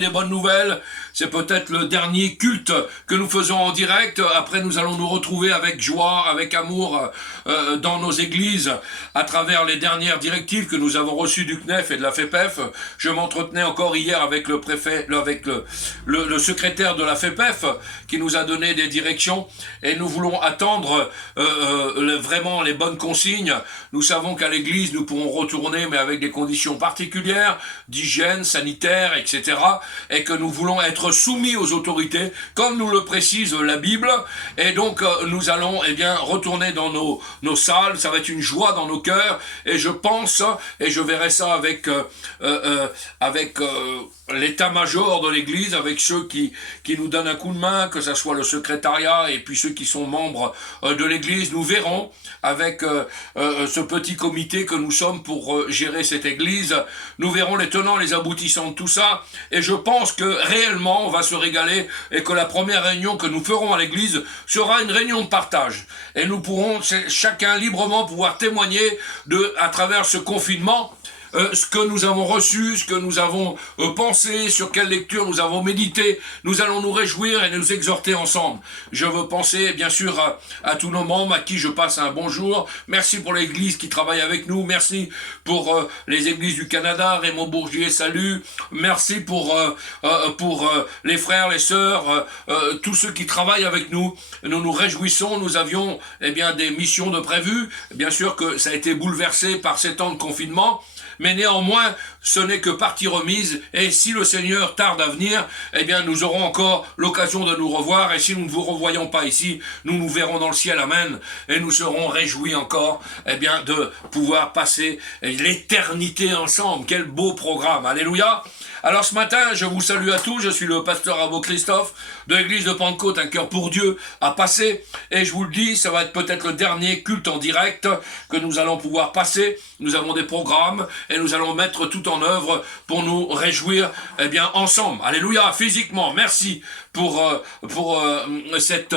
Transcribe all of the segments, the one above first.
Des bonnes nouvelles, c'est peut-être le dernier culte que nous faisons en direct. Après, nous allons nous retrouver avec joie, avec amour dans nos églises à travers les dernières directives que nous avons reçues du CNEF et de la FEPEF. Je m'entretenais encore hier avec le préfet, avec le secrétaire de la FEPEF qui nous a donné des directions et nous voulons attendre vraiment les bonnes consignes. Nous savons qu'à l'église, nous pourrons retourner, mais avec des conditions particulières d'hygiène, sanitaire, etc. et que nous voulons être soumis aux autorités, comme nous le précise la Bible, et donc nous allons retourner dans nos salles, ça va être une joie dans nos cœurs, et je pense, et je verrai ça avec l'état-major de l'Église, avec ceux qui nous donnent un coup de main, que ce soit le secrétariat et puis ceux qui sont membres de l'Église, nous verrons avec ce petit comité que nous sommes pour gérer cette Église, nous verrons les tenants, les aboutissants de tout ça, et je pense que réellement on va se régaler et que la première réunion que nous ferons à l'Église sera une réunion de partage, et nous pourrons chacun librement pouvoir témoigner à travers ce confinement, ce que nous avons reçu, ce que nous avons pensé, sur quelle lecture nous avons médité. Nous allons nous réjouir et nous exhorter ensemble. Je veux penser bien sûr à tous nos membres à qui je passe un bonjour. Merci pour l'église qui travaille avec nous. Merci pour les églises du Canada. Raymond Bourgier, salut. Merci pour les frères, les sœurs, tous ceux qui travaillent avec nous. Nous nous réjouissons. Nous avions des missions de prévues. Bien sûr que ça a été bouleversé par ces temps de confinement. Mais néanmoins, ce n'est que partie remise, et si le Seigneur tarde à venir, nous aurons encore l'occasion de nous revoir, et si nous ne vous revoyons pas ici, nous nous verrons dans le ciel, amen, et nous serons réjouis encore, de pouvoir passer l'éternité ensemble. Quel beau programme, alléluia. Alors ce matin, je vous salue à tous, je suis le pasteur Abo Christophe, de l'église de Pentecôte, un cœur pour Dieu à passer, et je vous le dis, ça va être peut-être le dernier culte en direct que nous allons pouvoir passer. Nous avons des programmes, et nous allons mettre tout en œuvre pour nous réjouir ensemble. Alléluia, physiquement, merci pour cette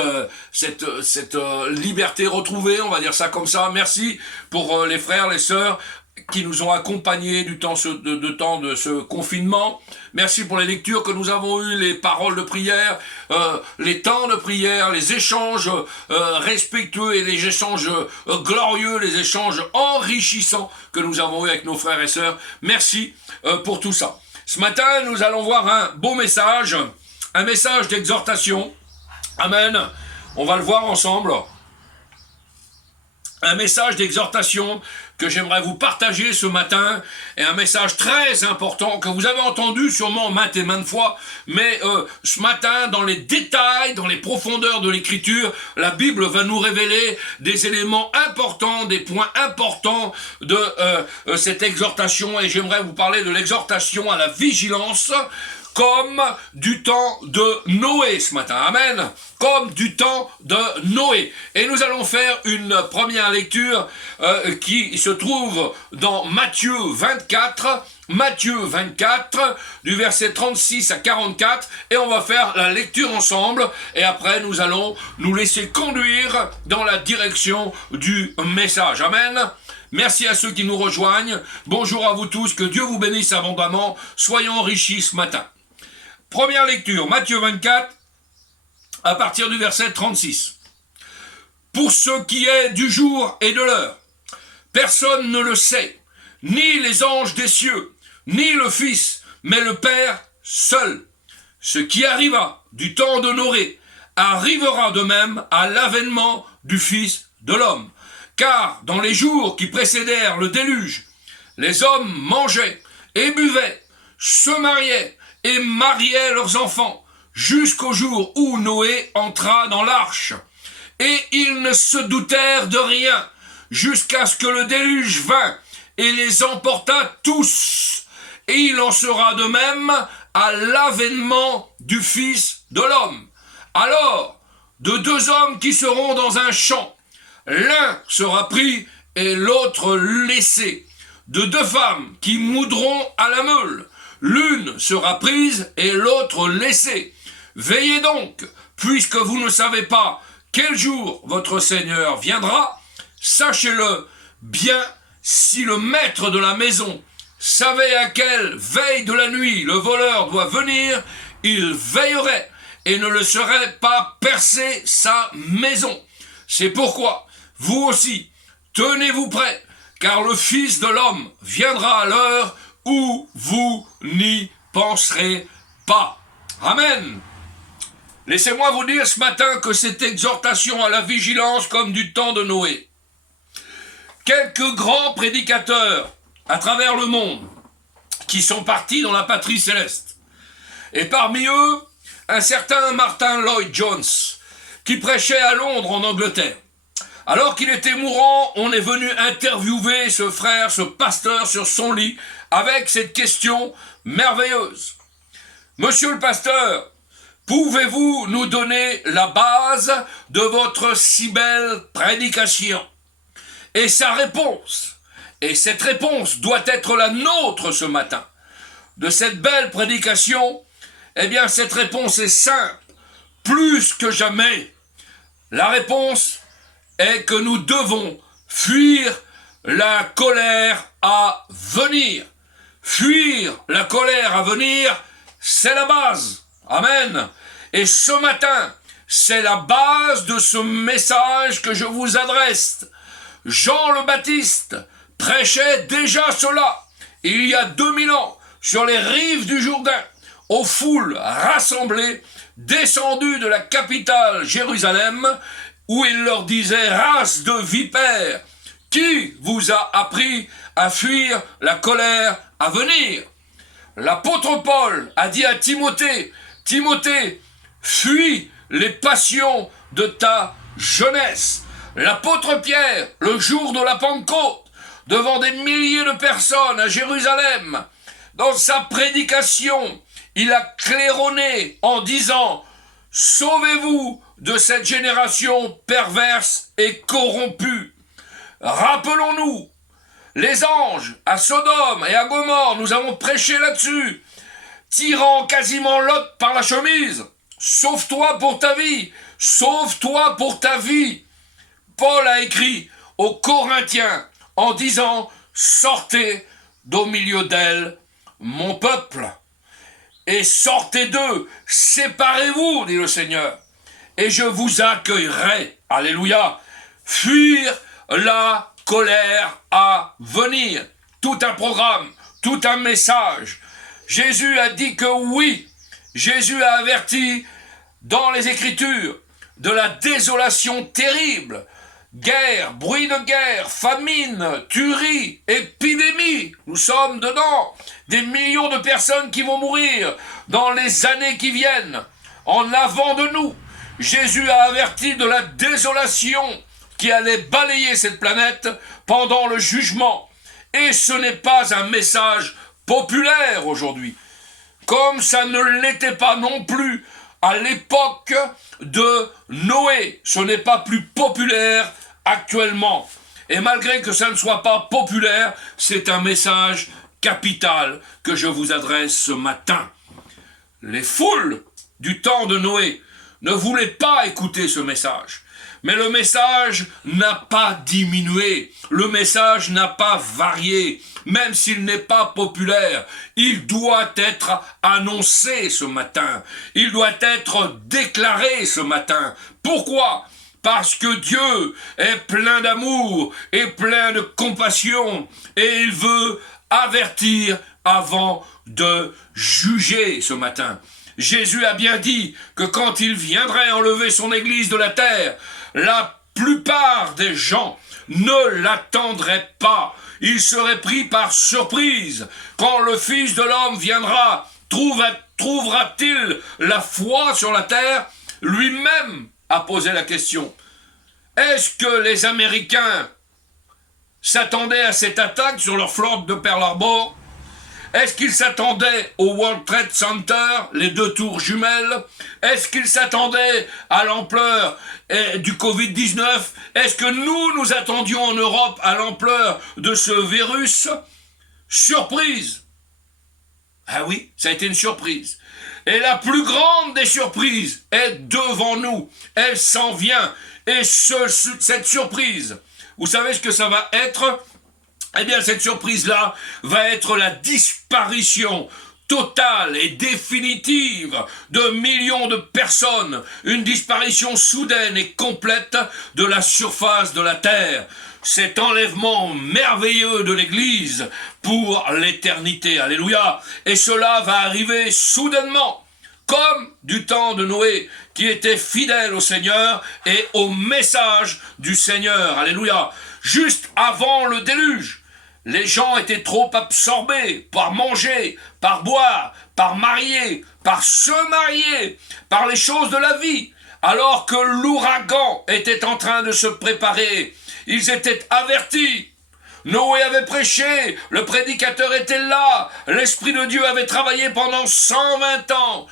liberté retrouvée, on va dire ça comme ça. Merci pour les frères, les sœurs qui nous ont accompagnés du temps de ce confinement. Merci pour les lectures que nous avons eues, les paroles de prière, les temps de prière, les échanges respectueux et les échanges glorieux, les échanges enrichissants que nous avons eus avec nos frères et sœurs. Merci pour tout ça. Ce matin, nous allons voir un beau message, un message d'exhortation. Amen. On va le voir ensemble. Un message d'exhortation que j'aimerais vous partager ce matin, est un message très important que vous avez entendu sûrement maintes et maintes fois, mais ce matin, dans les détails, dans les profondeurs de l'écriture, la Bible va nous révéler des éléments importants, des points importants de cette exhortation, et j'aimerais vous parler de l'exhortation à la vigilance, comme du temps de Noé ce matin. Amen. Comme du temps de Noé. Et nous allons faire une première lecture qui se trouve dans Matthieu 24, du verset 36 à 44, et on va faire la lecture ensemble, et après nous allons nous laisser conduire dans la direction du message. Amen. Merci à ceux qui nous rejoignent. Bonjour à vous tous, que Dieu vous bénisse abondamment. Soyons enrichis ce matin. Première lecture, Matthieu 24, à partir du verset 36. Pour ce qui est du jour et de l'heure, personne ne le sait, ni les anges des cieux, ni le Fils, mais le Père seul. Ce qui arriva du temps de Noé arrivera de même à l'avènement du Fils de l'homme. Car dans les jours qui précédèrent le déluge, les hommes mangeaient et buvaient, se mariaient, et mariaient leurs enfants, jusqu'au jour où Noé entra dans l'arche. Et ils ne se doutèrent de rien, jusqu'à ce que le déluge vint, et les emporta tous. Et il en sera de même à l'avènement du Fils de l'homme. Alors, de deux hommes qui seront dans un champ, l'un sera pris et l'autre laissé. De deux femmes qui moudront à la meule, l'une sera prise et l'autre laissée. Veillez donc, puisque vous ne savez pas quel jour votre Seigneur viendra. Sachez-le bien, si le maître de la maison savait à quelle veille de la nuit le voleur doit venir, il veillerait et ne le serait pas percer sa maison. C'est pourquoi, vous aussi, tenez-vous prêts, car le Fils de l'homme viendra à l'heure où vous n'y penserez pas. Amen. Laissez-moi vous dire ce matin que cette exhortation à la vigilance comme du temps de Noé. Quelques grands prédicateurs à travers le monde qui sont partis dans la patrie céleste. Et parmi eux, un certain Martin Lloyd Jones qui prêchait à Londres en Angleterre. Alors qu'il était mourant, on est venu interviewer ce frère, ce pasteur sur son lit avec cette question merveilleuse. Monsieur le pasteur, pouvez-vous nous donner la base de votre si belle prédication? Et sa réponse, et cette réponse doit être la nôtre ce matin, de cette belle prédication, eh bien cette réponse est simple, plus que jamais. La réponse est que nous devons fuir la colère à venir. Fuir la colère à venir, c'est la base. Amen. Et ce matin, c'est la base de ce message que je vous adresse. Jean le Baptiste prêchait déjà cela, il y a 2000 ans, sur les rives du Jourdain, aux foules rassemblées, descendues de la capitale Jérusalem, où il leur disait « Race de vipères, qui vous a appris à fuir la colère à venir ?» L'apôtre Paul a dit à Timothée, « Timothée, fuis les passions de ta jeunesse. » L'apôtre Pierre, le jour de la Pentecôte, devant des milliers de personnes à Jérusalem, dans sa prédication, il a claironné en disant « Sauvez-vous de cette génération perverse et corrompue. » Rappelons-nous, les anges à Sodome et à Gomorrhe, nous avons prêché là-dessus, tirant quasiment Lot par la chemise. « Sauve-toi pour ta vie, sauve-toi pour ta vie. » Paul a écrit aux Corinthiens en disant « Sortez d'au milieu d'elle, mon peuple, et sortez d'eux, séparez-vous, dit le Seigneur, et je vous accueillerai. » Alléluia. Fuir la colère à venir. Tout un programme, tout un message. Jésus a dit que oui, Jésus a averti dans les Écritures de la désolation terrible. Guerre, bruit de guerre, famine, tuerie, épidémie, nous sommes dedans. Des millions de personnes qui vont mourir dans les années qui viennent. En avant de nous, Jésus a averti de la désolation qui allait balayer cette planète pendant le jugement. Et ce n'est pas un message populaire aujourd'hui, comme ça ne l'était pas non plus à l'époque de Noé. Ce n'est pas plus populaire actuellement. Et malgré que ça ne soit pas populaire, c'est un message capital que je vous adresse ce matin. Les foules du temps de Noé ne voulaient pas écouter ce message. Mais le message n'a pas diminué, le message n'a pas varié, même s'il n'est pas populaire. Il doit être annoncé ce matin, il doit être déclaré ce matin. Pourquoi ? Parce que Dieu est plein d'amour et plein de compassion, et il veut avertir avant de juger ce matin. Jésus a bien dit que quand il viendrait enlever son Église de la terre, la plupart des gens ne l'attendraient pas. Ils seraient pris par surprise. Quand le Fils de l'homme viendra, trouvera-t-il la foi sur la terre? Lui-même a posé la question. Est-ce que les Américains s'attendaient à cette attaque sur leur flotte de Pearl Harbor? Est-ce qu'ils s'attendaient au World Trade Center, les 2 tours jumelles? Est-ce qu'ils s'attendaient à l'ampleur du Covid-19? Est-ce que nous attendions en Europe à l'ampleur de ce virus? Surprise! Ah oui, ça a été une surprise. Et la plus grande des surprises est devant nous. Elle s'en vient. Et cette surprise, vous savez ce que ça va être? Eh bien, cette surprise-là va être la disparition totale et définitive de millions de personnes, une disparition soudaine et complète de la surface de la terre. Cet enlèvement merveilleux de l'Église pour l'éternité. Alléluia. Et cela va arriver soudainement, comme du temps de Noé, qui était fidèle au Seigneur et au message du Seigneur. Alléluia. Juste avant le déluge, les gens étaient trop absorbés par manger, par boire, par marier, par se marier, par les choses de la vie, alors que l'ouragan était en train de se préparer. Ils étaient avertis. Noé avait prêché, le prédicateur était là, l'Esprit de Dieu avait travaillé pendant 120 ans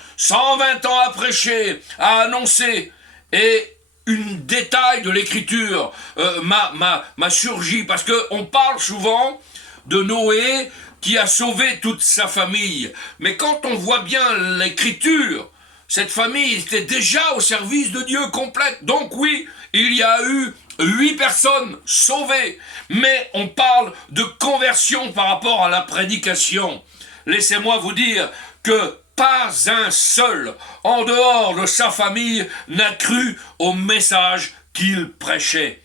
à prêcher, à annoncer, et une détail de l'Écriture m'a surgi, parce qu'on parle souvent de Noé qui a sauvé toute sa famille, mais quand on voit bien l'Écriture, cette famille était déjà au service de Dieu complète. Donc oui, il y a eu 8 personnes sauvées, mais on parle de conversion par rapport à la prédication. Laissez-moi vous dire que pas un seul, en dehors de sa famille, n'a cru au message qu'il prêchait.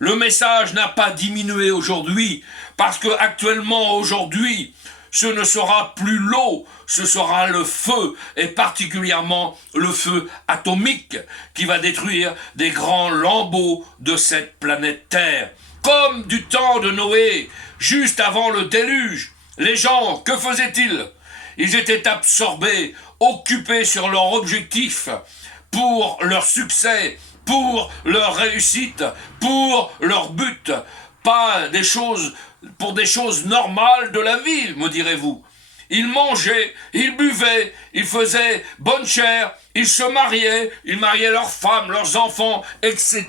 Le message n'a pas diminué aujourd'hui, parce que actuellement, aujourd'hui, ce ne sera plus l'eau, ce sera le feu, et particulièrement le feu atomique, qui va détruire des grands lambeaux de cette planète Terre. Comme du temps de Noé, juste avant le déluge, les gens, que faisaient-ils? Ils étaient absorbés, occupés sur leur objectif, pour leur succès, pour leur réussite, pour leur but, pas des choses, pour des choses normales de la vie, me direz-vous. Ils mangeaient, ils buvaient, ils faisaient bonne chère, ils se mariaient, ils mariaient leurs femmes, leurs enfants, etc.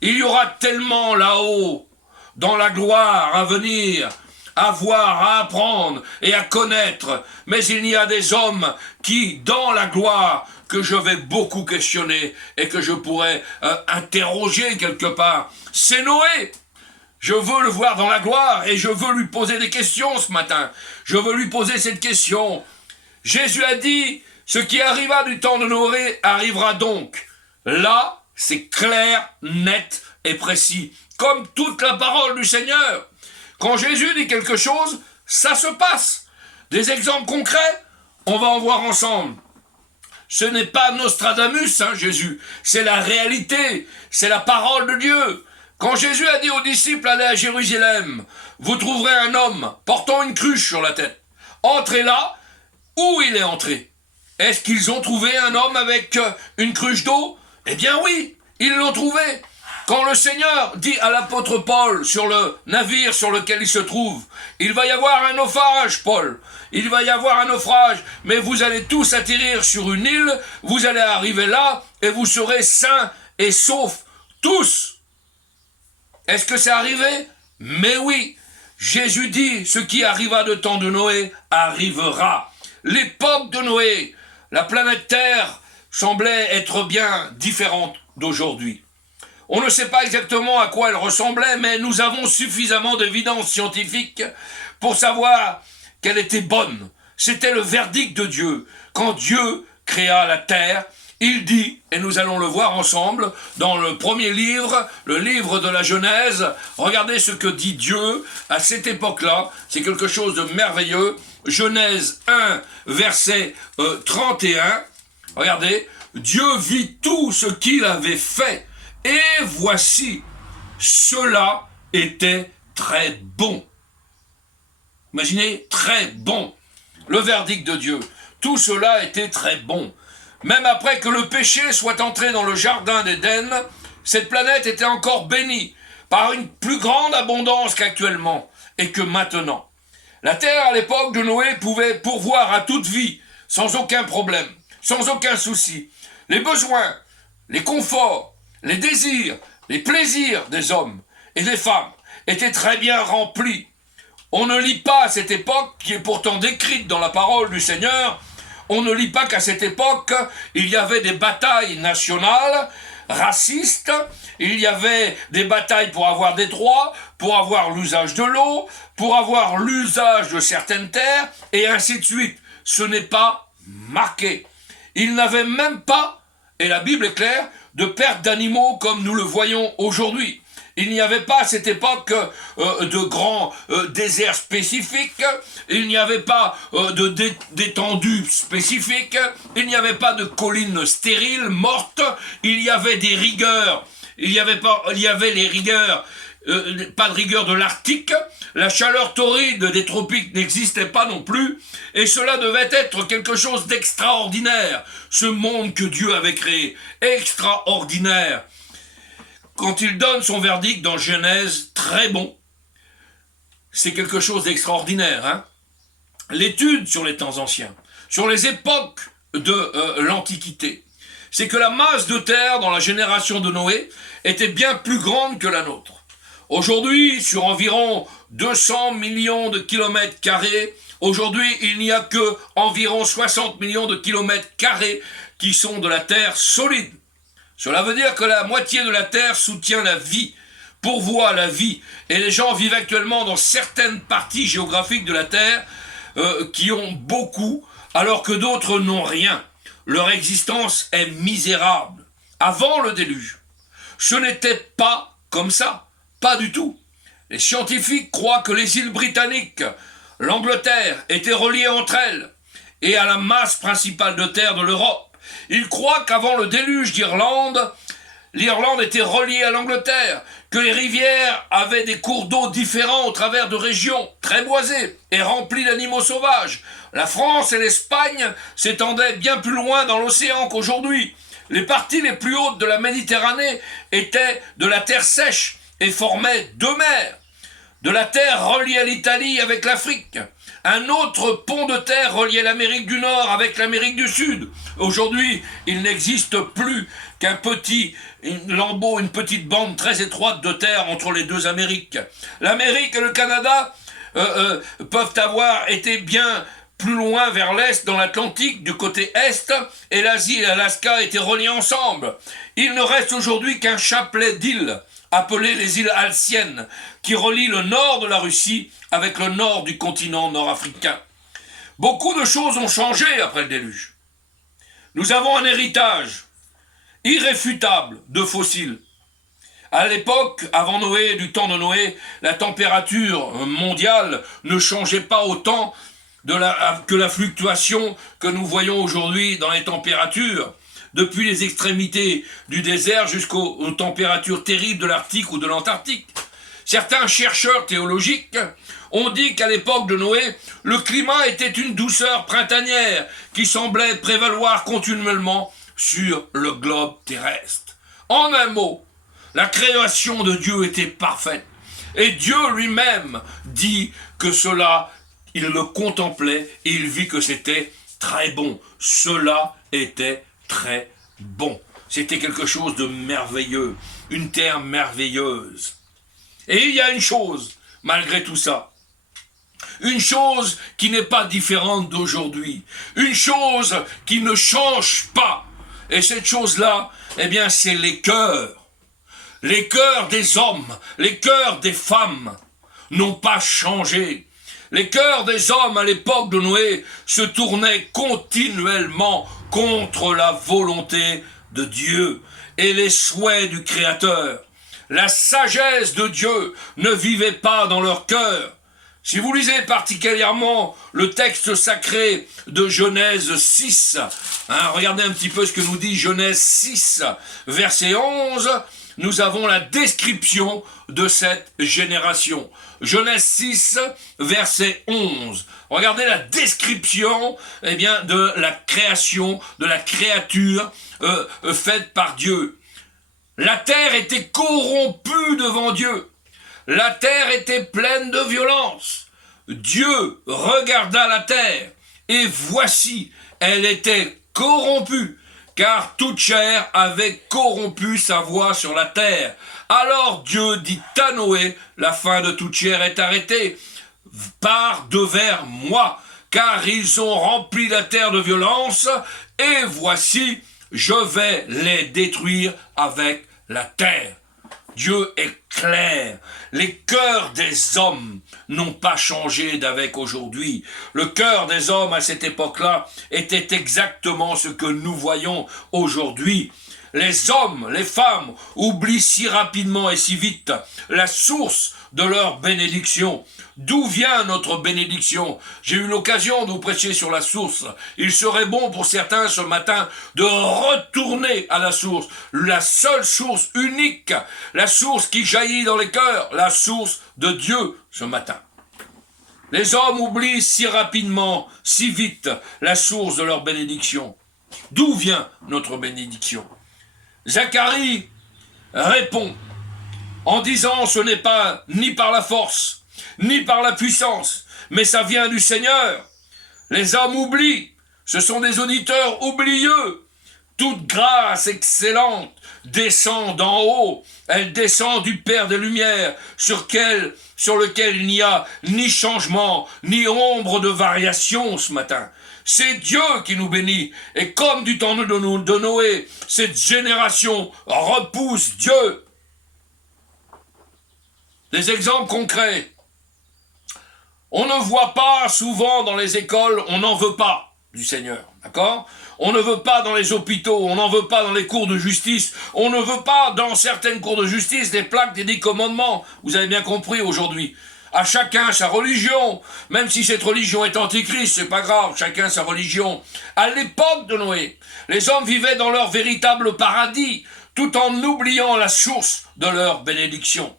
Il y aura tellement là-haut, dans la gloire à venir, à voir, à apprendre et à connaître. Mais il y a des hommes qui, dans la gloire, que je vais beaucoup questionner et que je pourrais interroger quelque part. C'est Noé. Je veux le voir dans la gloire et je veux lui poser des questions ce matin. Je veux lui poser cette question. Jésus a dit, ce qui arriva du temps de Noé arrivera donc. Là, c'est clair, net et précis. Comme toute la parole du Seigneur. Quand Jésus dit quelque chose, ça se passe. Des exemples concrets, on va en voir ensemble. Ce n'est pas Nostradamus, Jésus. C'est la réalité. C'est la parole de Dieu. Quand Jésus a dit aux disciples, allez à Jérusalem, vous trouverez un homme portant une cruche sur la tête. Entrez là, où il est entré. Est-ce qu'ils ont trouvé un homme avec une cruche d'eau? Eh bien oui, ils l'ont trouvé. Quand le Seigneur dit à l'apôtre Paul sur le navire sur lequel il se trouve, il va y avoir un naufrage, Paul. Il va y avoir un naufrage, mais vous allez tous atterrir sur une île, vous allez arriver là, et vous serez sains et saufs, tous. Est-ce que c'est arrivé? Mais oui, Jésus dit, ce qui arriva de temps de Noé arrivera. L'époque de Noé, la planète Terre semblait être bien différente d'aujourd'hui. On ne sait pas exactement à quoi elle ressemblait, mais nous avons suffisamment d'évidence scientifique pour savoir qu'elle était bonne. C'était le verdict de Dieu. Quand Dieu créa la terre, il dit, et nous allons le voir ensemble, dans le premier livre, le livre de la Genèse, regardez ce que dit Dieu à cette époque-là, c'est quelque chose de merveilleux. Genèse 1, verset 31, regardez, Dieu vit tout ce qu'il avait fait, et voici, cela était très bon. Imaginez, très bon. Le verdict de Dieu. Tout cela était très bon. Même après que le péché soit entré dans le jardin d'Éden, cette planète était encore bénie par une plus grande abondance qu'actuellement et que maintenant. La terre à l'époque de Noé pouvait pourvoir à toute vie, sans aucun problème, sans aucun souci. Les besoins, les conforts, les désirs, les plaisirs des hommes et des femmes étaient très bien remplis. On ne lit pas à cette époque, qui est pourtant décrite dans la parole du Seigneur, on ne lit pas qu'à cette époque, il y avait des batailles nationales, raciste, il y avait des batailles pour avoir des droits, pour avoir l'usage de l'eau, pour avoir l'usage de certaines terres, et ainsi de suite. Ce n'est pas marqué. Il n'avait même pas, et la Bible est claire, de perte d'animaux comme nous le voyons aujourd'hui. Il n'y avait pas à cette époque de grands déserts spécifiques, il n'y avait pas d'étendues spécifiques, il n'y avait pas de collines stériles, mortes, il y avait des rigueurs, il y avait les rigueurs, pas de rigueur de l'Arctique, la chaleur torride des tropiques n'existait pas non plus, et cela devait être quelque chose d'extraordinaire, ce monde que Dieu avait créé, extraordinaire. Quand il donne son verdict dans Genèse, très bon, c'est quelque chose d'extraordinaire. Hein? L'étude sur les temps anciens, sur les époques de l'Antiquité, c'est que la masse de terre dans la génération de Noé était bien plus grande que la nôtre. Aujourd'hui, sur environ 200 millions de kilomètres carrés, aujourd'hui, il n'y a que environ 60 millions de kilomètres carrés qui sont de la terre solide. Cela veut dire que la moitié de la terre soutient la vie, pourvoit la vie. Et les gens vivent actuellement dans certaines parties géographiques de la terre qui ont beaucoup, alors que d'autres n'ont rien. Leur existence est misérable. Avant le déluge, ce n'était pas comme ça, pas du tout. Les scientifiques croient que les îles britanniques, l'Angleterre, étaient reliées entre elles et à la masse principale de terre de l'Europe. Ils croient qu'avant le déluge d'Irlande, l'Irlande était reliée à l'Angleterre, que les rivières avaient des cours d'eau différents au travers de régions très boisées et remplies d'animaux sauvages. La France et l'Espagne s'étendaient bien plus loin dans l'océan qu'aujourd'hui. Les parties les plus hautes de la Méditerranée étaient de la terre sèche et formaient deux mers. De la terre reliée à l'Italie avec l'Afrique. Un autre pont de terre reliait l'Amérique du Nord avec l'Amérique du Sud. Aujourd'hui, il n'existe plus qu'un petit lambeau, une petite bande très étroite de terre entre les deux Amériques. L'Amérique et le Canada peuvent avoir été bien plus loin vers l'est, dans l'Atlantique, du côté est, et l'Asie et l'Alaska étaient reliés ensemble. Il ne reste aujourd'hui qu'un chapelet d'îles, appelées les îles Alciennes, qui relient le nord de la Russie avec le nord du continent nord-africain. Beaucoup de choses ont changé après le déluge. Nous avons un héritage irréfutable de fossiles. À l'époque, avant Noé, du temps de Noé, la température mondiale ne changeait pas autant que la fluctuation que nous voyons aujourd'hui dans les températures, depuis les extrémités du désert jusqu'aux températures terribles de l'Arctique ou de l'Antarctique. Certains chercheurs théologiques ont dit qu'à l'époque de Noé, le climat était une douceur printanière qui semblait prévaloir continuellement sur le globe terrestre. En un mot, la création de Dieu était parfaite. Et Dieu lui-même dit que cela, il le contemplait et il vit que c'était très bon. Cela était très bon. C'était quelque chose de merveilleux, une terre merveilleuse. Et il y a une chose, malgré tout ça, une chose qui n'est pas différente d'aujourd'hui, une chose qui ne change pas. Et cette chose-là, eh bien, c'est les cœurs. Les cœurs des hommes, les cœurs des femmes n'ont pas changé. Les cœurs des hommes à l'époque de Noé se tournaient continuellement contre la volonté de Dieu et les souhaits du Créateur. La sagesse de Dieu ne vivait pas dans leur cœur. Si vous lisez particulièrement le texte sacré de Genèse 6, regardez un petit peu ce que nous dit Genèse 6, verset 11, nous avons la description de cette génération. Genèse 6, verset 11. Regardez la description de la création, de la créature faite par Dieu. La terre était corrompue devant Dieu. La terre était pleine de violence. Dieu regarda la terre, et voici, elle était corrompue, car toute chair avait corrompu sa voie sur la terre. Alors Dieu dit à Noé, la fin de toute chair est arrêtée. Pars devers moi, car ils ont rempli la terre de violence, et voici, je vais les détruire avec la terre. Dieu est clair. Les cœurs des hommes n'ont pas changé d'avec aujourd'hui. Le cœur des hommes à cette époque-là était exactement ce que nous voyons aujourd'hui. Les hommes, les femmes oublient si rapidement et si vite la source de leur bénédiction. D'où vient notre bénédiction? J'ai eu l'occasion de vous prêcher sur la source. Il serait bon pour certains ce matin de retourner à la source. La seule source unique, la source qui jaillit dans les cœurs, la source de Dieu ce matin. Les hommes oublient si rapidement, si vite la source de leur bénédiction. D'où vient notre bénédiction? Zacharie répond en disant ce n'est pas ni par la force, ni par la puissance, mais ça vient du Seigneur. Les hommes oublient, ce sont des auditeurs oublieux. Toute grâce excellente descend d'en haut, elle descend du Père des Lumières, sur lequel il n'y a ni changement, ni ombre de variation ce matin. C'est Dieu qui nous bénit. Et comme du temps de Noé, cette génération repousse Dieu. Des exemples concrets. On ne voit pas souvent dans les écoles, on n'en veut pas du Seigneur. D'accord ? On ne veut pas dans les hôpitaux, on n'en veut pas dans les cours de justice, on ne veut pas dans certaines cours de justice des plaques des 10 commandements. Vous avez bien compris aujourd'hui. À chacun sa religion, même si cette religion est antichrist, c'est pas grave, chacun sa religion. À l'époque de Noé, les hommes vivaient dans leur véritable paradis, tout en oubliant la source de leur bénédiction.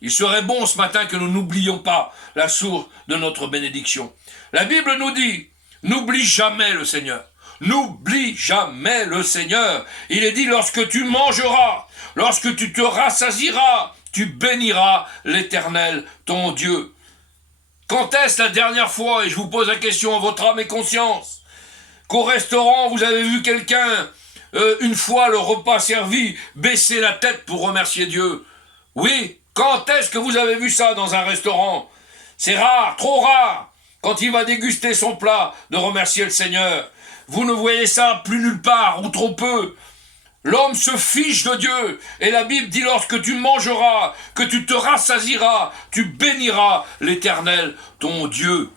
Il serait bon ce matin que nous n'oublions pas la source de notre bénédiction. La Bible nous dit, n'oublie jamais le Seigneur. N'oublie jamais le Seigneur. Il est dit, lorsque tu mangeras, lorsque tu te rassasieras, tu béniras l'Éternel, ton Dieu. Quand est-ce la dernière fois, et je vous pose la question à votre âme et conscience, qu'au restaurant, vous avez vu quelqu'un, une fois le repas servi, baisser la tête pour remercier Dieu? Oui, quand est-ce que vous avez vu ça dans un restaurant? C'est rare, trop rare, quand il va déguster son plat, de remercier le Seigneur. Vous ne voyez ça plus nulle part, ou trop peu. L'homme se fiche de Dieu, et la Bible dit lorsque tu mangeras, que tu te rassasieras, tu béniras l'Éternel, ton Dieu.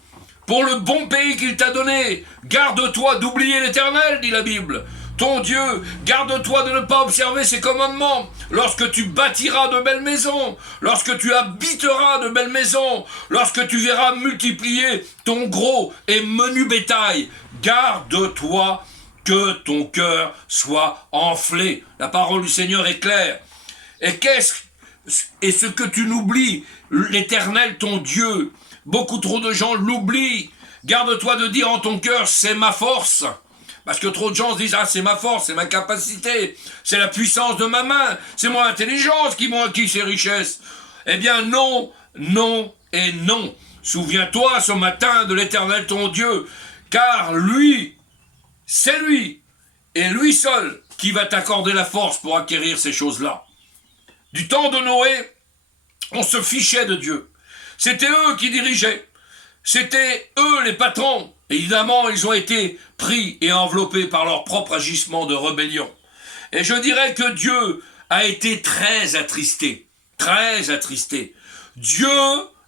Pour le bon pays qu'il t'a donné, garde-toi d'oublier l'Éternel, dit la Bible. Ton Dieu, garde-toi de ne pas observer ses commandements. Lorsque tu bâtiras de belles maisons, lorsque tu habiteras de belles maisons, lorsque tu verras multiplier ton gros et menu bétail, garde-toi que ton cœur soit enflé. La parole du Seigneur est claire. Et ce que tu n'oublies, l'Éternel, ton Dieu, beaucoup trop de gens l'oublient. Garde-toi de dire en ton cœur, c'est ma force. Parce que trop de gens se disent, ah, c'est ma force, c'est ma capacité, c'est la puissance de ma main, c'est mon intelligence qui m'ont acquis ces richesses. Eh bien, non, non et non. Souviens-toi ce matin de l'Éternel, ton Dieu, car lui, c'est lui, et lui seul, qui va t'accorder la force pour acquérir ces choses-là. Du temps de Noé, on se fichait de Dieu. C'était eux qui dirigeaient. C'était eux les patrons. Évidemment, ils ont été pris et enveloppés par leur propre agissement de rébellion. Et je dirais que Dieu a été très attristé. Très attristé. Dieu,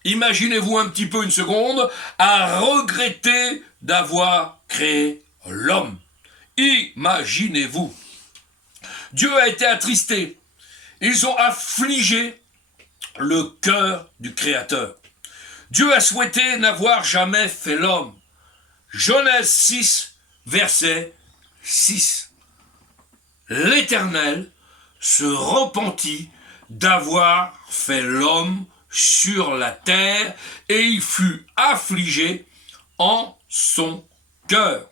imaginez-vous un petit peu une seconde, a regretté d'avoir créé l'homme. Imaginez-vous. Dieu a été attristé. Ils ont affligé le cœur du Créateur. Dieu a souhaité n'avoir jamais fait l'homme. Genèse 6, verset 6. L'Éternel se repentit d'avoir fait l'homme sur la terre et il fut affligé en son cœur.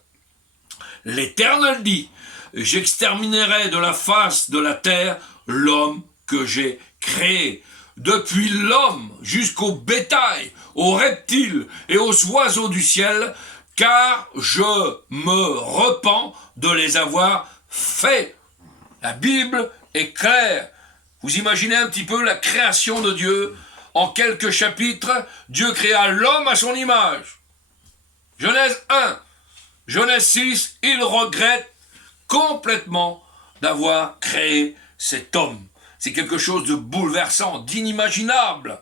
L'Éternel dit, j'exterminerai de la face de la terre l'homme que j'ai créé. Depuis l'homme jusqu'au bétail, aux reptiles et aux oiseaux du ciel, car je me repens de les avoir faits. La Bible est claire. Vous imaginez un petit peu la création de Dieu. En quelques chapitres, Dieu créa l'homme à son image. Genèse 1, Genèse 6, il regrette complètement d'avoir créé cet homme. C'est quelque chose de bouleversant, d'inimaginable.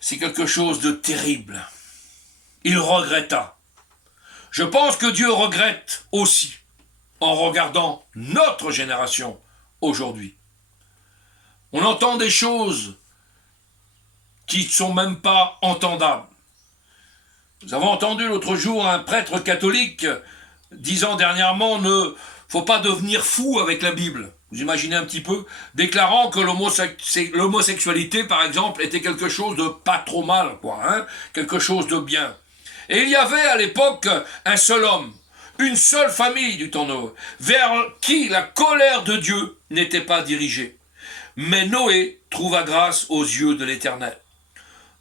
C'est quelque chose de terrible. Il regretta. Je pense que Dieu regrette aussi en regardant notre génération aujourd'hui. On entend des choses qui ne sont même pas entendables. Nous avons entendu l'autre jour un prêtre catholique disant dernièrement « ne faut pas devenir fou avec la Bible ». Vous imaginez un petit peu, déclarant que l'homosexualité, par exemple, était quelque chose de pas trop mal, quelque chose de bien. Et il y avait à l'époque un seul homme, une seule famille du temps Noé, vers qui la colère de Dieu n'était pas dirigée. Mais Noé trouva grâce aux yeux de l'Éternel.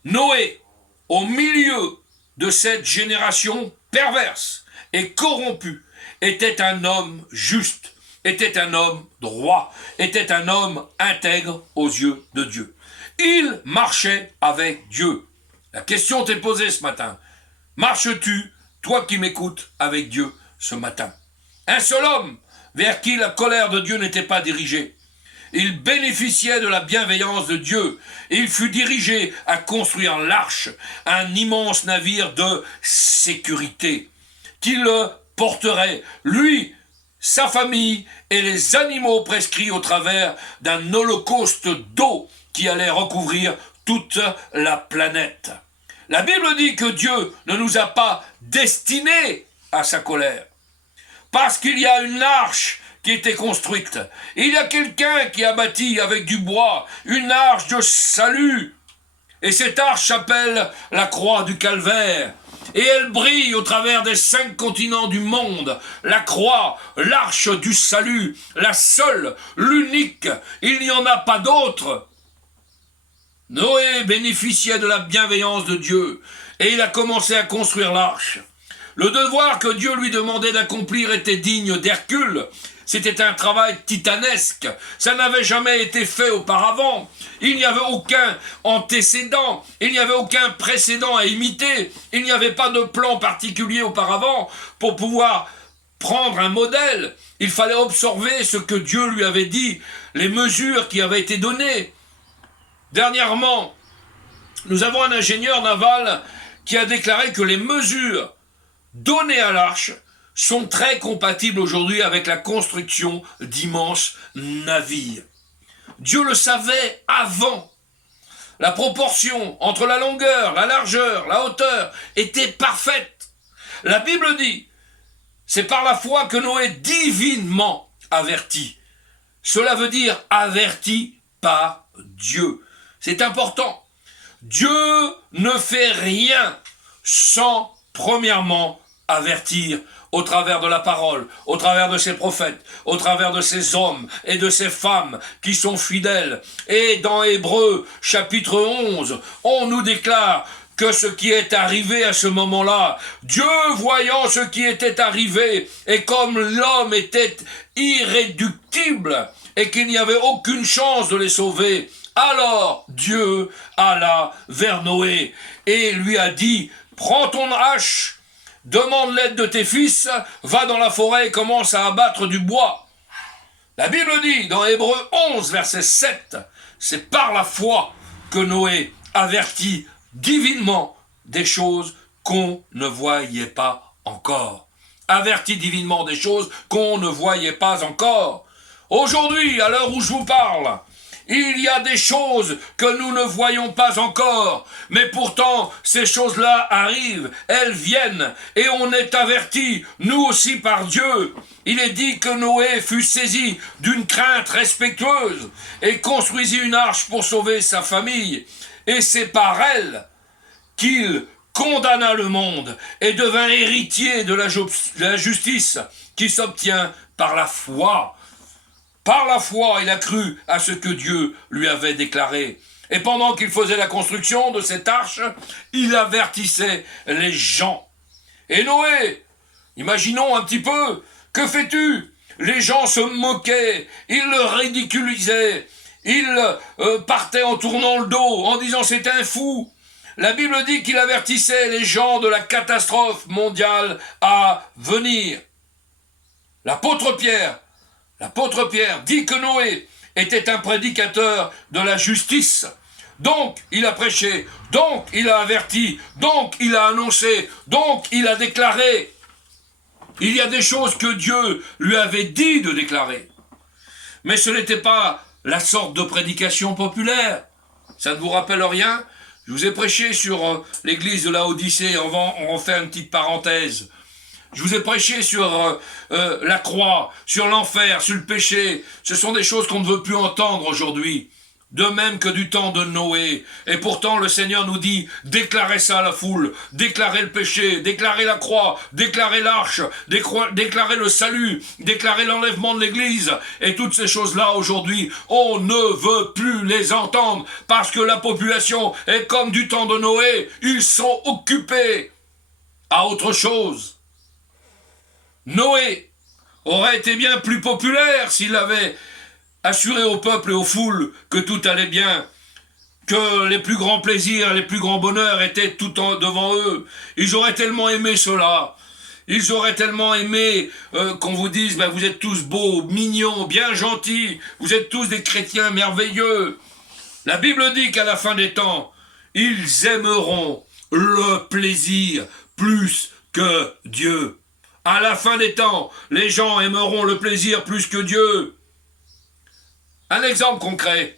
Noé, au milieu de cette génération perverse et corrompue, était un homme juste, était un homme droit, était un homme intègre aux yeux de Dieu. Il marchait avec Dieu. La question t'est posée ce matin. Marches-tu, toi qui m'écoutes, avec Dieu ce matin? Un seul homme vers qui la colère de Dieu n'était pas dirigée. Il bénéficiait de la bienveillance de Dieu. Et il fut dirigé à construire l'arche, un immense navire de sécurité, qui le porterait, lui, sa famille et les animaux prescrits au travers d'un holocauste d'eau qui allait recouvrir toute la planète. La Bible dit que Dieu ne nous a pas destinés à sa colère, parce qu'il y a une arche qui était construite. Il y a quelqu'un qui a bâti avec du bois une arche de salut. Et cette arche s'appelle la croix du Calvaire. Et elle brille au travers des 5 continents du monde. La croix, l'arche du salut, la seule, l'unique. Il n'y en a pas d'autre. Noé bénéficiait de la bienveillance de Dieu. Et il a commencé à construire l'arche. Le devoir que Dieu lui demandait d'accomplir était digne d'Hercule. C'était un travail titanesque. Ça n'avait jamais été fait auparavant. Il n'y avait aucun antécédent. Il n'y avait aucun précédent à imiter. Il n'y avait pas de plan particulier auparavant pour pouvoir prendre un modèle. Il fallait observer ce que Dieu lui avait dit, les mesures qui avaient été données. Dernièrement, nous avons un ingénieur naval qui a déclaré que les mesures données à l'arche sont très compatibles aujourd'hui avec la construction d'immenses navires. Dieu le savait avant. La proportion entre la longueur, la largeur, la hauteur était parfaite. La Bible dit, c'est par la foi que Noé divinement averti. Cela veut dire averti par Dieu. C'est important. Dieu ne fait rien sans, premièrement, avertir au travers de la parole, au travers de ses prophètes, au travers de ces hommes et de ces femmes qui sont fidèles. Et dans Hébreux chapitre 11, on nous déclare que ce qui est arrivé à ce moment-là, Dieu voyant ce qui était arrivé, et comme l'homme était irréductible, et qu'il n'y avait aucune chance de les sauver, alors Dieu alla vers Noé et lui a dit, prends ton hache, demande l'aide de tes fils, va dans la forêt et commence à abattre du bois. La Bible dit, dans Hébreux 11, verset 7, c'est par la foi que Noé avertit divinement des choses qu'on ne voyait pas encore. Avertit divinement des choses qu'on ne voyait pas encore. Aujourd'hui, à l'heure où je vous parle, il y a des choses que nous ne voyons pas encore, mais pourtant ces choses-là arrivent, elles viennent, et on est avertis, nous aussi par Dieu. Il est dit que Noé fut saisi d'une crainte respectueuse et construisit une arche pour sauver sa famille, et c'est par elle qu'il condamna le monde et devint héritier de la justice qui s'obtient par la foi. Par la foi, il a cru à ce que Dieu lui avait déclaré. Et pendant qu'il faisait la construction de cette arche, il avertissait les gens. Et Noé, imaginons un petit peu, que fais-tu? Les gens se moquaient, ils le ridiculisaient, ils partaient en tournant le dos, en disant c'est un fou. La Bible dit qu'il avertissait les gens de la catastrophe mondiale à venir. l'apôtre Pierre dit que Noé était un prédicateur de la justice. Donc, il a prêché, donc il a averti, donc il a annoncé, donc il a déclaré. Il y a des choses que Dieu lui avait dit de déclarer. Mais ce n'était pas la sorte de prédication populaire. Ça ne vous rappelle rien? Je vous ai prêché sur l'église de Laodicée, on va faire une petite parenthèse. Je vous ai prêché sur la croix, sur l'enfer, sur le péché. Ce sont des choses qu'on ne veut plus entendre aujourd'hui. De même que du temps de Noé. Et pourtant le Seigneur nous dit, déclarez ça à la foule, déclarez le péché, déclarez la croix, déclarez l'arche, déclarez le salut, déclarez l'enlèvement de l'église. Et toutes ces choses-là aujourd'hui, on ne veut plus les entendre parce que la population est comme du temps de Noé. Ils sont occupés à autre chose. Noé aurait été bien plus populaire s'il avait assurer au peuple et aux foules que tout allait bien, que les plus grands plaisirs, les plus grands bonheurs étaient tout devant eux. Ils auraient tellement aimé cela. Ils auraient tellement aimé qu'on vous dise, ben, vous êtes tous beaux, mignons, bien gentils, vous êtes tous des chrétiens merveilleux. La Bible dit qu'à la fin des temps, ils aimeront le plaisir plus que Dieu. À la fin des temps, les gens aimeront le plaisir plus que Dieu. Un exemple concret,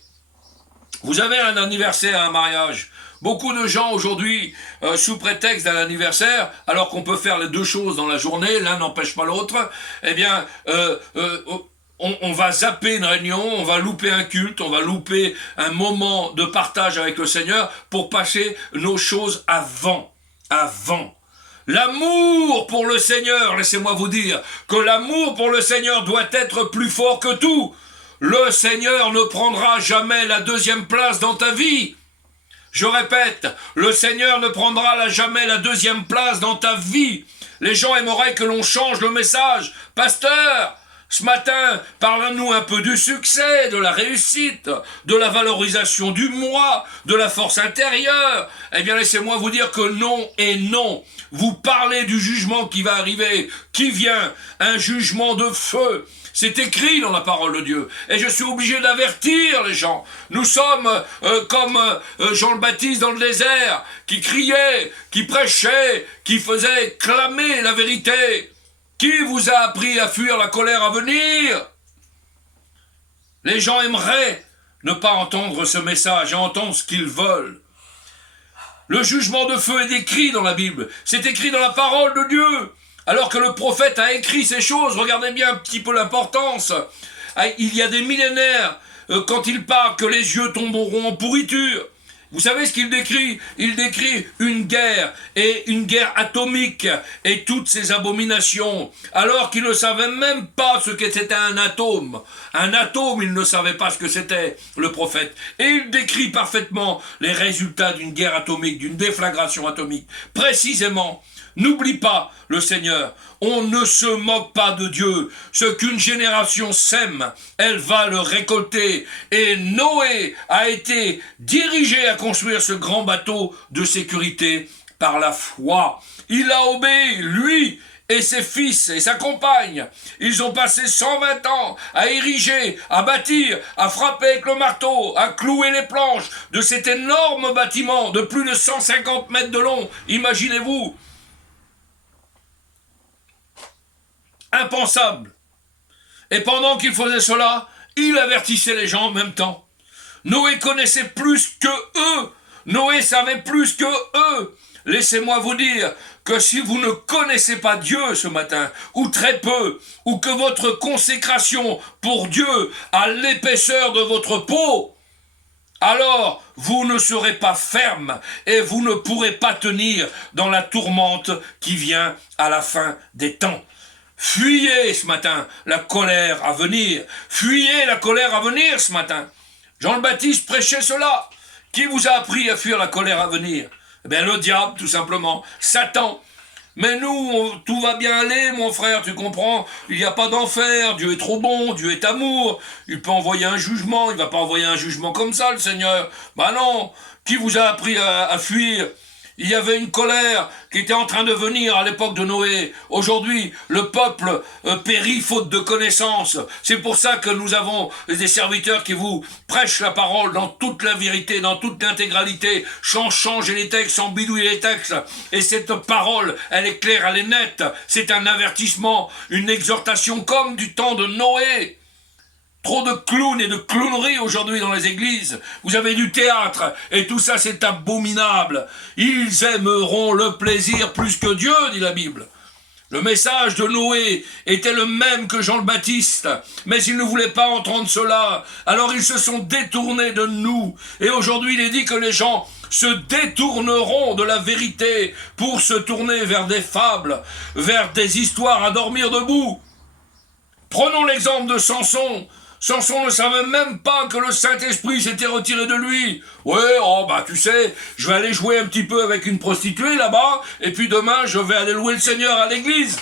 vous avez un anniversaire, un mariage. Beaucoup de gens aujourd'hui, sous prétexte d'un anniversaire, alors qu'on peut faire les deux choses dans la journée, l'un n'empêche pas l'autre, eh bien, on va zapper une réunion, on va louper un culte, on va louper un moment de partage avec le Seigneur pour passer nos choses avant. L'amour pour le Seigneur, laissez-moi vous dire que l'amour pour le Seigneur doit être plus fort que tout. Le Seigneur ne prendra jamais la deuxième place dans ta vie. Je répète, le Seigneur ne prendra jamais la deuxième place dans ta vie. Les gens aimeraient que l'on change le message. Pasteur, ce matin, parle-nous un peu du succès, de la réussite, de la valorisation du moi, de la force intérieure. Eh bien, laissez-moi vous dire que non et non. Vous parlez du jugement qui va arriver, qui vient, un jugement de feu. C'est écrit dans la parole de Dieu. Et je suis obligé d'avertir les gens. Nous sommes comme Jean le Baptiste dans le désert, qui criait, qui prêchait, qui faisait clamer la vérité. Qui vous a appris à fuir la colère à venir? Les gens aimeraient ne pas entendre ce message et entendre ce qu'ils veulent. Le jugement de feu est décrit dans la Bible. C'est écrit dans la parole de Dieu. Alors que le prophète a écrit ces choses, regardez bien un petit peu l'importance. Il y a des millénaires, quand il parle que les yeux tomberont en pourriture. Vous savez ce qu'il décrit? Il décrit une guerre, et une guerre atomique, et toutes ces abominations, alors qu'il ne savait même pas ce que c'était un atome. Un atome, il ne savait pas ce que c'était, le prophète. Et il décrit parfaitement les résultats d'une guerre atomique, d'une déflagration atomique. Précisément. N'oublie pas le Seigneur, on ne se moque pas de Dieu. Ce qu'une génération sème, elle va le récolter. Et Noé a été dirigé à construire ce grand bateau de sécurité par la foi. Il a obéi, lui et ses fils et sa compagne. Ils ont passé 120 ans à ériger, à bâtir, à frapper avec le marteau, à clouer les planches de cet énorme bâtiment de plus de 150 mètres de long. Imaginez-vous. Impensable. Et pendant qu'il faisait cela, il avertissait les gens en même temps. Noé connaissait plus que eux. Noé savait plus que eux. Laissez-moi vous dire que si vous ne connaissez pas Dieu ce matin, ou très peu, ou que votre consécration pour Dieu a l'épaisseur de votre peau, alors vous ne serez pas ferme et vous ne pourrez pas tenir dans la tourmente qui vient à la fin des temps. Fuyez ce matin la colère à venir. Fuyez la colère à venir ce matin. Jean le Baptiste prêchait cela. Qui vous a appris à fuir la colère à venir? Eh bien, le diable, tout simplement. Satan. Mais nous, tout va bien aller, mon frère, tu comprends? Il n'y a pas d'enfer, Dieu est trop bon, Dieu est amour. Il peut envoyer un jugement, il ne va pas envoyer un jugement comme ça, le Seigneur. Ben non. Qui vous a appris à fuir? Il y avait une colère qui était en train de venir à l'époque de Noé. Aujourd'hui, le peuple périt faute de connaissance. C'est pour ça que nous avons des serviteurs qui vous prêchent la parole dans toute la vérité, dans toute l'intégralité, sans changer les textes, sans bidouiller les textes. Et cette parole, elle est claire, elle est nette. C'est un avertissement, une exhortation comme du temps de Noé. Trop de clowns et de clowneries aujourd'hui dans les églises. Vous avez du théâtre et tout ça c'est abominable. Ils aimeront le plaisir plus que Dieu, dit la Bible. Le message de Noé était le même que Jean le Baptiste, mais ils ne voulaient pas entendre cela. Alors ils se sont détournés de nous. Et aujourd'hui il est dit que les gens se détourneront de la vérité pour se tourner vers des fables, vers des histoires à dormir debout. Prenons l'exemple de Samson. Samson ne savait même pas que le Saint-Esprit s'était retiré de lui. Ouais, oh bah tu sais, je vais aller jouer un petit peu avec une prostituée là-bas, et puis demain je vais aller louer le Seigneur à l'église.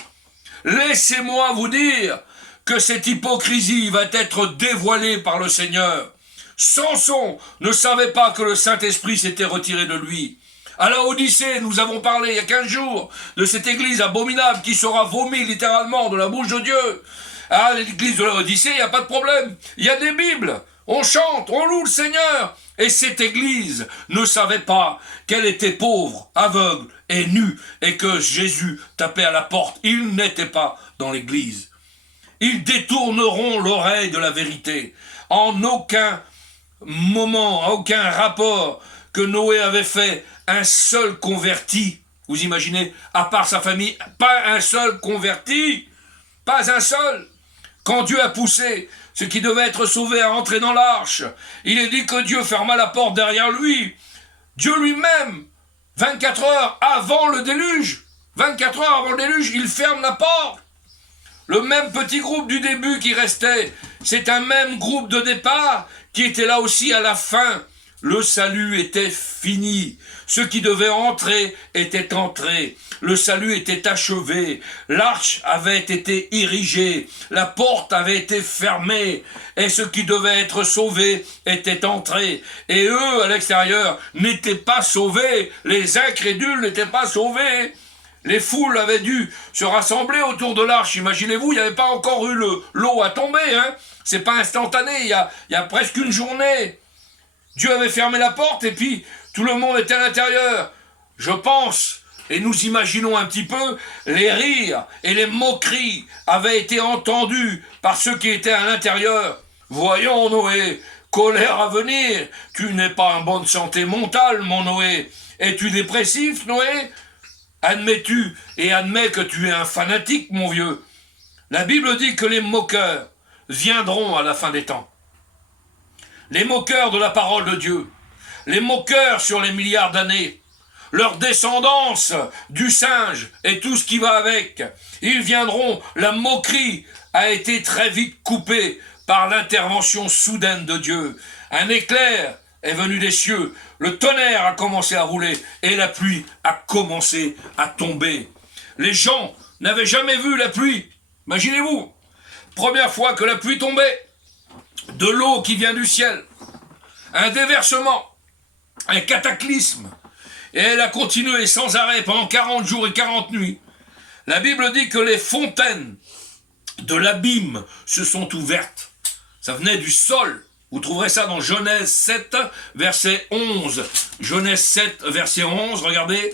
Laissez-moi vous dire que cette hypocrisie va être dévoilée par le Seigneur. Samson ne savait pas que le Saint-Esprit s'était retiré de lui. À la Odyssée, nous avons parlé il y a 15 jours de cette église abominable qui sera vomie littéralement de la bouche de Dieu. À l'église de la Odyssée, il n'y a pas de problème. Il y a des Bibles. On chante, on loue le Seigneur. Et cette église ne savait pas qu'elle était pauvre, aveugle et nue et que Jésus tapait à la porte. Ils n'étaient pas dans l'église. Ils détourneront l'oreille de la vérité. En aucun moment, à aucun rapport que Noé avait fait un seul converti. Vous imaginez, à part sa famille, pas un seul converti. Pas un seul. Quand Dieu a poussé ce qui devait être sauvé à entrer dans l'arche, il est dit que Dieu ferma la porte derrière lui. Dieu lui-même, 24 heures avant le déluge, 24 heures avant le déluge, il ferme la porte. Le même petit groupe du début qui restait, c'est un même groupe de départ qui était là aussi à la fin. Le salut était fini. Ceux qui devaient entrer étaient entrés. Le salut était achevé. L'arche avait été érigée. La porte avait été fermée. Et ceux qui devaient être sauvés étaient entrés. Et eux, à l'extérieur, n'étaient pas sauvés. Les incrédules n'étaient pas sauvés. Les foules avaient dû se rassembler autour de l'arche. Imaginez-vous, il n'y avait pas encore eu l'eau à tomber. C'est pas instantané. Il y a presque une journée. Dieu avait fermé la porte et puis tout le monde était à l'intérieur. Je pense, et nous imaginons un petit peu, les rires et les moqueries avaient été entendus par ceux qui étaient à l'intérieur. Voyons, Noé, colère à venir, tu n'es pas en bonne santé mentale, mon Noé. Es-tu dépressif, Noé? Admets-tu et admets que tu es un fanatique, mon vieux. La Bible dit que les moqueurs viendront à la fin des temps. Les moqueurs de la parole de Dieu, les moqueurs sur les milliards d'années, leur descendance du singe et tout ce qui va avec, ils viendront. La moquerie a été très vite coupée par l'intervention soudaine de Dieu. Un éclair est venu des cieux, le tonnerre a commencé à rouler et la pluie a commencé à tomber. Les gens n'avaient jamais vu la pluie. Imaginez-vous, première fois que la pluie tombait, de l'eau qui vient du ciel, un déversement, un cataclysme, et elle a continué sans arrêt pendant 40 jours et 40 nuits. La Bible dit que les fontaines de l'abîme se sont ouvertes. Ça venait du sol. Vous trouverez ça dans Genèse 7, verset 11. Genèse 7, verset 11, regardez.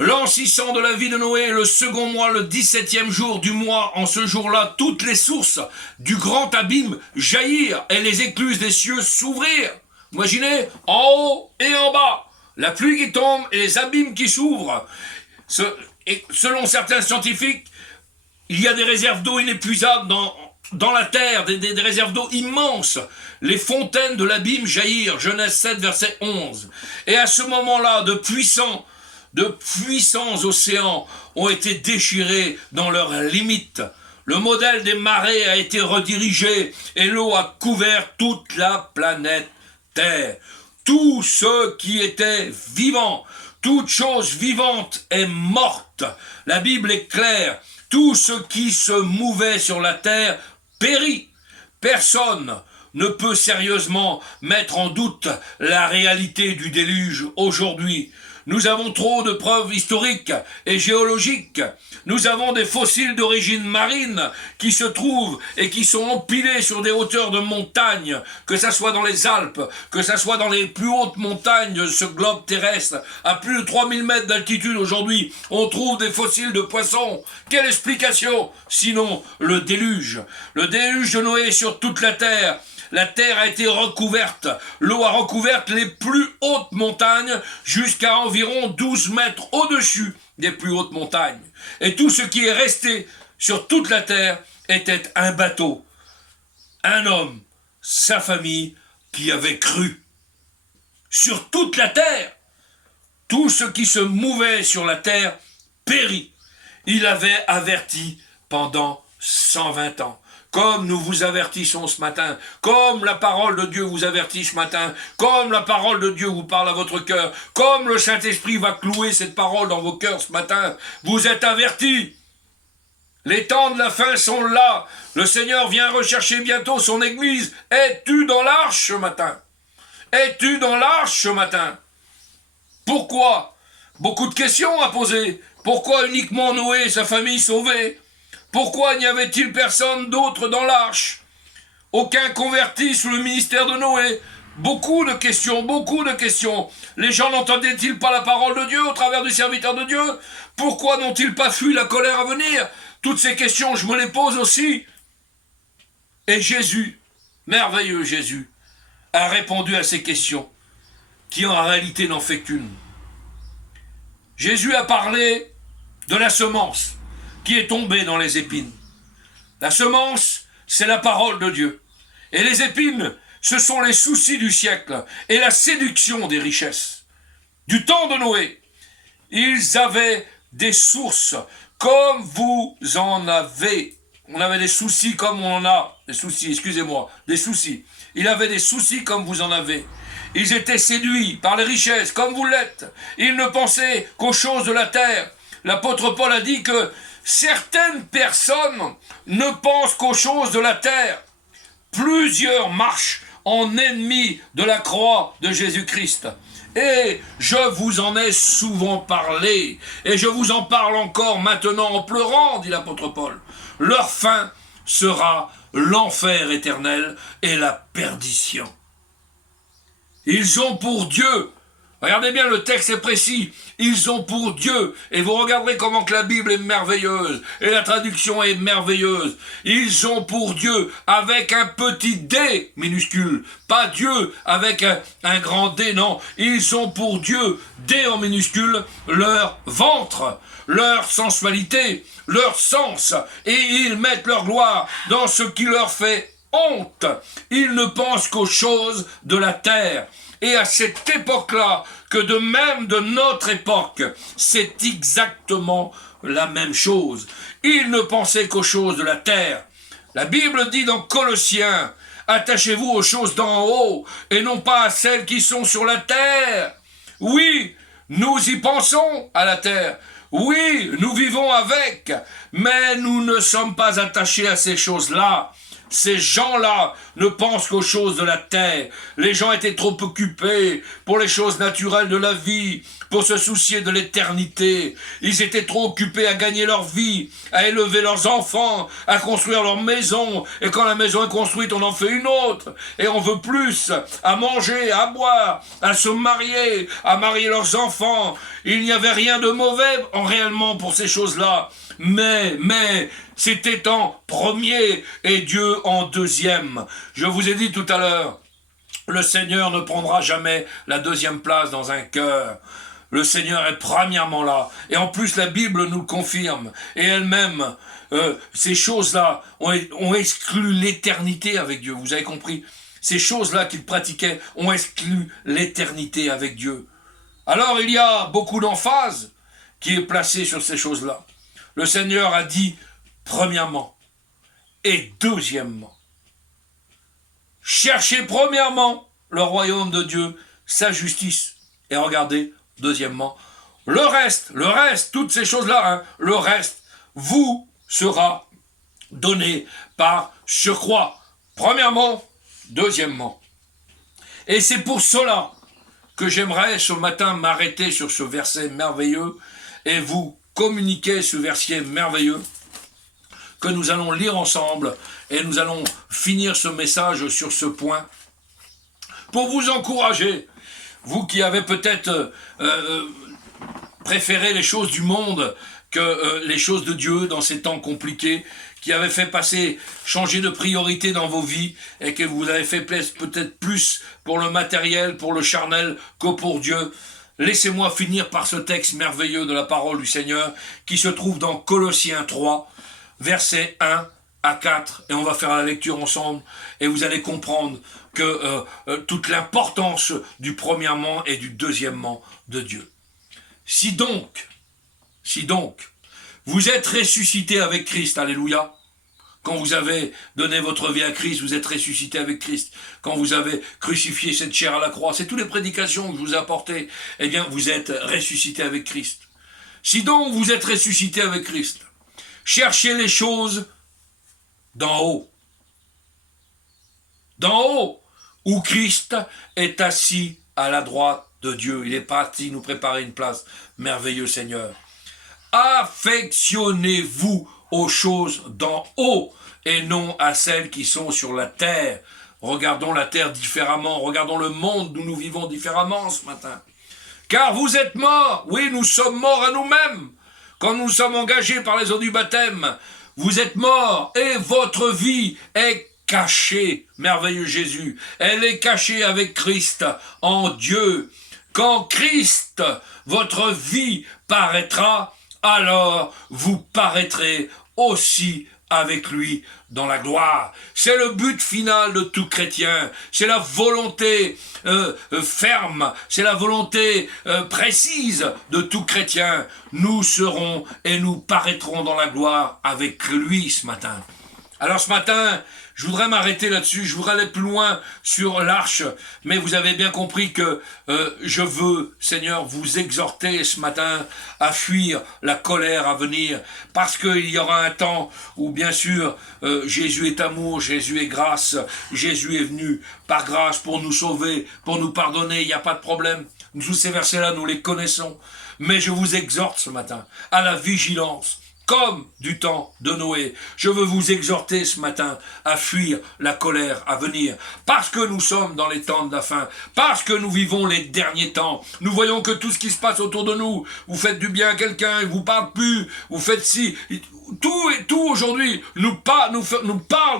L'an 600 de la vie de Noé, le second mois, le 17e jour du mois, en ce jour-là, toutes les sources du grand abîme jaillirent et les écluses des cieux s'ouvrirent. Imaginez, en haut et en bas, la pluie qui tombe et les abîmes qui s'ouvrent. Et selon certains scientifiques, il y a des réserves d'eau inépuisables dans la terre, des réserves d'eau immenses. Les fontaines de l'abîme jaillirent, Genèse 7, verset 11. Et à ce moment-là, de puissants océans ont été déchirés dans leurs limites. Le modèle des marées a été redirigé et l'eau a couvert toute la planète Terre. Tout ce qui était vivant, toute chose vivante est morte. La Bible est claire. Tout ce qui se mouvait sur la terre périt. Personne ne peut sérieusement mettre en doute la réalité du déluge aujourd'hui. Nous avons trop de preuves historiques et géologiques. Nous avons des fossiles d'origine marine qui se trouvent et qui sont empilés sur des hauteurs de montagne, que ça soit dans les Alpes, que ça soit dans les plus hautes montagnes de ce globe terrestre. À plus de 3000 mètres d'altitude aujourd'hui, on trouve des fossiles de poissons. Quelle explication? Sinon le déluge. Le déluge de Noé sur toute la terre. La terre a été recouverte, l'eau a recouvert les plus hautes montagnes jusqu'à environ 12 mètres au-dessus des plus hautes montagnes. Et tout ce qui est resté sur toute la terre était un bateau, un homme, sa famille qui avait cru. Sur toute la terre, tout ce qui se mouvait sur la terre périt. Il avait averti pendant 120 ans. Comme nous vous avertissons ce matin, comme la parole de Dieu vous avertit ce matin, comme la parole de Dieu vous parle à votre cœur, comme le Saint-Esprit va clouer cette parole dans vos cœurs ce matin, vous êtes avertis. Les temps de la fin sont là. Le Seigneur vient rechercher bientôt son Église. Es-tu dans l'arche ce matin? Es-tu dans l'arche ce matin? Pourquoi? Beaucoup de questions à poser. Pourquoi uniquement Noé et sa famille sauvés? Pourquoi n'y avait-il personne d'autre dans l'arche? Aucun converti sous le ministère de Noé? Beaucoup de questions, beaucoup de questions. Les gens n'entendaient-ils pas la parole de Dieu au travers du serviteur de Dieu? Pourquoi n'ont-ils pas fui la colère à venir? Toutes ces questions, je me les pose aussi. Et Jésus, merveilleux Jésus, a répondu à ces questions, qui en réalité n'en fait qu'une. Jésus a parlé de la semence qui est tombée dans les épines. La semence, c'est la parole de Dieu. Et les épines, ce sont les soucis du siècle et la séduction des richesses. Du temps de Noé, ils avaient des sources comme vous en avez. On avait des soucis comme on en a. Des soucis. Il avait des soucis comme vous en avez. Ils étaient séduits par les richesses comme vous l'êtes. Ils ne pensaient qu'aux choses de la terre. L'apôtre Paul a dit que certaines personnes ne pensent qu'aux choses de la terre. Plusieurs marchent en ennemis de la croix de Jésus-Christ. Et je vous en ai souvent parlé, et je vous en parle encore maintenant en pleurant, dit l'apôtre Paul. Leur fin sera l'enfer éternel et la perdition. Ils ont pour Dieu, regardez bien, le texte est précis, ils ont pour Dieu, et vous regarderez comment que la Bible est merveilleuse, et la traduction est merveilleuse, ils ont pour Dieu, avec un petit D minuscule, pas Dieu avec un grand D, non, ils ont pour Dieu, D en minuscule, leur ventre, leur sensualité, leur sens, et ils mettent leur gloire dans ce qui leur fait honte. Ils ne pensent qu'aux choses de la terre. Et à cette époque-là, que de même de notre époque, c'est exactement la même chose. Ils ne pensaient qu'aux choses de la terre. La Bible dit dans Colossiens, attachez-vous aux choses d'en haut et non pas à celles qui sont sur la terre. Oui, nous y pensons à la terre. Oui, nous vivons avec, mais nous ne sommes pas attachés à ces choses-là. Ces gens-là ne pensent qu'aux choses de la terre. Les gens étaient trop occupés pour les choses naturelles de la vie, pour se soucier de l'éternité. Ils étaient trop occupés à gagner leur vie, à élever leurs enfants, à construire leur maison. Et quand la maison est construite, on en fait une autre. Et on veut plus, à manger, à boire, à se marier, à marier leurs enfants. Il n'y avait rien de mauvais réellement pour ces choses-là. Mais, c'était en premier et Dieu en deuxième. Je vous ai dit tout à l'heure, le Seigneur ne prendra jamais la deuxième place dans un cœur. Le Seigneur est premièrement là. Et en plus, la Bible nous le confirme. Et elle-même, ces choses-là ont exclu l'éternité avec Dieu. Vous avez compris? Ces choses-là qu'il pratiquait ont exclu l'éternité avec Dieu. Alors, il y a beaucoup d'emphase qui est placée sur ces choses-là. Le Seigneur a dit, premièrement, et deuxièmement, cherchez premièrement le royaume de Dieu, sa justice, et regardez, deuxièmement, le reste, toutes ces choses-là, le reste vous sera donné par surcroît. Premièrement, Deuxièmement, et c'est pour cela que j'aimerais ce matin m'arrêter sur ce verset merveilleux et vous communiquer ce verset merveilleux que nous allons lire ensemble et nous allons finir ce message sur ce point pour vous encourager, vous qui avez peut-être préféré les choses du monde que les choses de Dieu dans ces temps compliqués, qui avez fait changer de priorité dans vos vies et que vous avez fait peut-être plus pour le matériel, pour le charnel que pour Dieu. Laissez-moi finir par ce texte merveilleux de la parole du Seigneur qui se trouve dans Colossiens 3, versets 1 à 4, et on va faire la lecture ensemble et vous allez comprendre que toute l'importance du premièrement et du deuxièmement de Dieu. Si donc, vous êtes ressuscité avec Christ, alléluia. Quand vous avez donné votre vie à Christ, vous êtes ressuscité avec Christ. Quand vous avez crucifié cette chair à la croix, c'est toutes les prédications que je vous ai apportées, eh bien, vous êtes ressuscité avec Christ. Si donc vous êtes ressuscité avec Christ, cherchez les choses d'en haut. D'en haut, où Christ est assis à la droite de Dieu. Il est parti nous préparer une place. Merveilleux Seigneur. Affectionnez-vous aux choses d'en haut et non à celles qui sont sur la terre. Regardons la terre différemment, regardons le monde d'où nous vivons différemment ce matin. Car vous êtes morts, oui, nous sommes morts à nous-mêmes. Quand nous sommes engagés par les eaux du baptême, vous êtes morts et votre vie est cachée, merveilleux Jésus. Elle est cachée avec Christ en Dieu. Quand Christ, votre vie, paraîtra, alors vous paraîtrez aussi avec lui dans la gloire. C'est le but final de tout chrétien. C'est la volonté ferme, c'est la volonté précise de tout chrétien. Nous serons et nous paraîtrons dans la gloire avec lui ce matin. Alors ce matin, je voudrais m'arrêter là-dessus, je voudrais aller plus loin sur l'arche, mais vous avez bien compris que je veux, Seigneur, vous exhorter ce matin à fuir la colère à venir, parce qu'il y aura un temps où, bien sûr, Jésus est amour, Jésus est grâce, Jésus est venu par grâce pour nous sauver, pour nous pardonner, il n'y a pas de problème. Tous ces versets-là, nous les connaissons, mais je vous exhorte ce matin à la vigilance, comme du temps de Noé. Je veux vous exhorter ce matin à fuir la colère à venir, parce que nous sommes dans les temps de la fin, parce que nous vivons les derniers temps. Nous voyons que tout ce qui se passe autour de nous, vous faites du bien à quelqu'un, il vous parle plus, vous faites ci, tout aujourd'hui nous parle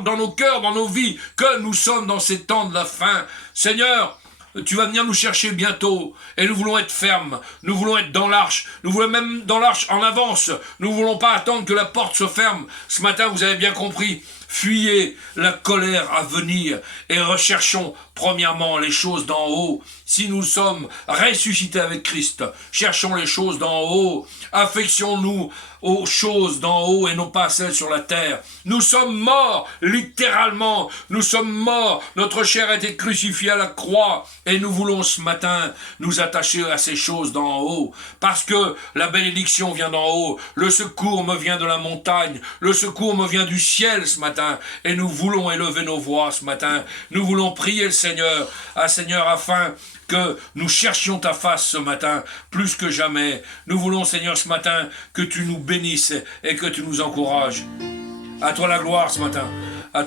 dans nos cœurs, dans nos vies, que nous sommes dans ces temps de la fin. Seigneur, tu vas venir nous chercher bientôt, et nous voulons être fermes, nous voulons être dans l'arche, nous voulons même dans l'arche en avance, nous ne voulons pas attendre que la porte se ferme. Ce matin, vous avez bien compris, fuyez la colère à venir, et recherchons premièrement les choses d'en haut. Si nous sommes ressuscités avec Christ, cherchons les choses d'en haut, affectionnons-nous aux choses d'en haut et non pas à celles sur la terre. Nous sommes morts, littéralement, nous sommes morts, notre chair a été crucifiée à la croix, et nous voulons ce matin nous attacher à ces choses d'en haut, parce que la bénédiction vient d'en haut, le secours me vient de la montagne, le secours me vient du ciel ce matin, et nous voulons élever nos voix ce matin, nous voulons prier le Seigneur, afin que nous cherchions ta face ce matin, plus que jamais. Nous voulons, Seigneur, ce matin, que tu nous bénisses et que tu nous encourages. À toi la gloire ce matin.